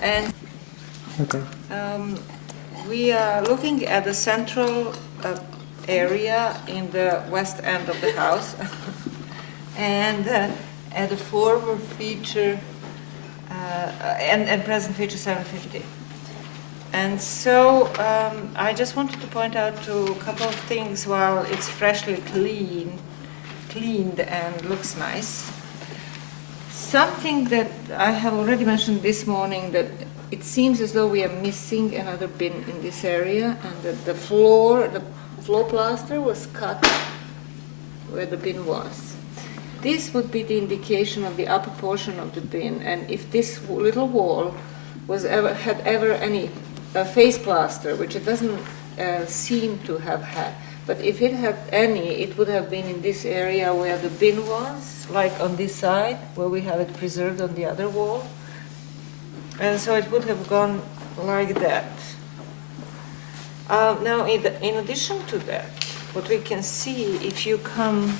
And Okay. we are looking at the central area in the west end of the house, and at the former feature and present feature 750. And so I just wanted to point out a couple of things while it's freshly cleaned and looks nice. Something that I have already mentioned this morning, that it seems as though we are missing another bin in this area, and that the floor plaster was cut where the bin was. This would be the indication of the upper portion of the bin, and if this little wall had ever any face plaster, which it doesn't seem to have had, but if it had any, it would have been in this area where the bin was, like on this side, where we have it preserved on the other wall. And so it would have gone like that. Now, in addition to that, what we can see, if you come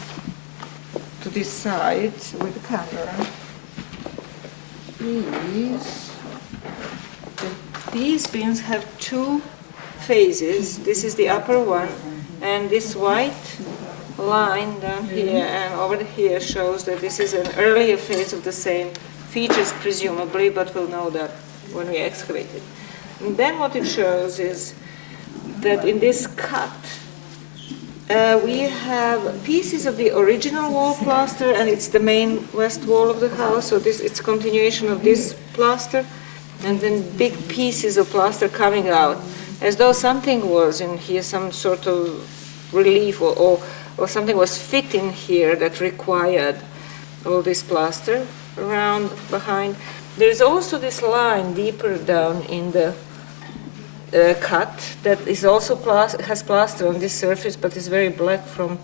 to this side with the camera, is that these bins have two phases. This is the upper one, and this white line down here and over here shows that this is an earlier phase of the same features, presumably, but we'll know that when we excavate it. And then what it shows is that in this cut, we have pieces of the original wall plaster, and it's the main west wall of the house, so it's continuation of this plaster, and then big pieces of plaster coming out, as though something was in here, some sort of relief or something was fitting here that required all this plaster around behind. There's also this line deeper down in the cut that is also has plaster on this surface, but is very black from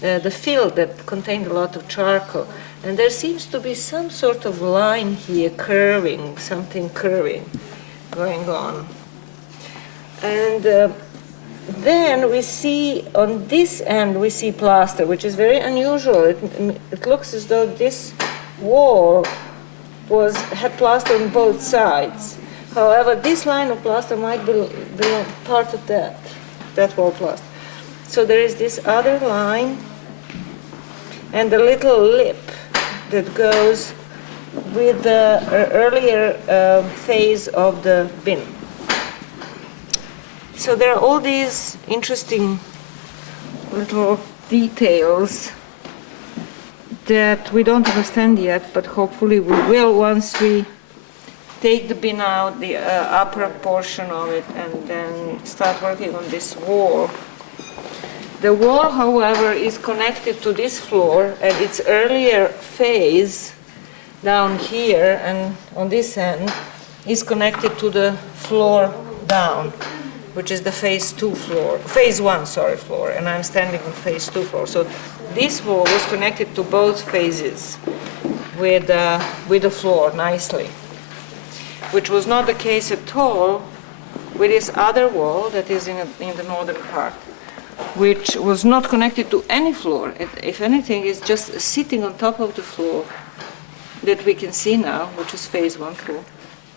the field that contained a lot of charcoal. And there seems to be some sort of line here curving, something curving going on. And then we see on this end, we see plaster, which is very unusual. It looks as though this wall had plaster on both sides. However, this line of plaster might be part of that wall plaster. So there is this other line and the little lip that goes with the earlier phase of the bin. So there are all these interesting little details that we don't understand yet, but hopefully we will once we take the bin out, the upper portion of it, and then start working on this wall. The wall, however, is connected to this floor, and its earlier phase down here and on this end is connected to the floor down, which is the phase one floor, and I'm standing on phase 2 floor. So this wall was connected to both phases with the floor nicely, which was not the case at all with this other wall that is in the northern part, which was not connected to any floor. If anything, it's just sitting on top of the floor that we can see now, which is phase 1 floor.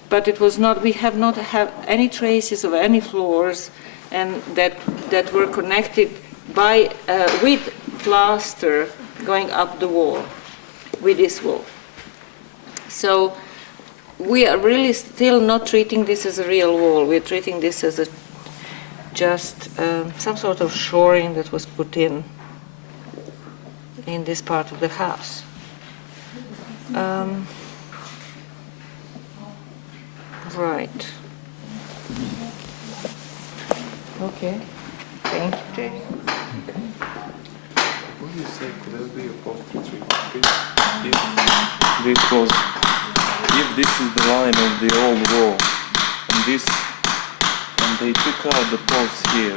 But it was not. We have not had any traces of any floors, and that were connected by with plaster going up the wall with this wall. So we are really still not treating this as a real wall. We're treating this as just some sort of shoring that was put in this part of the house. Right. Okay. Thank you, Jay. What do you say? Could there be a post-tree? If this is the line of the old wall, and they took out the posts here,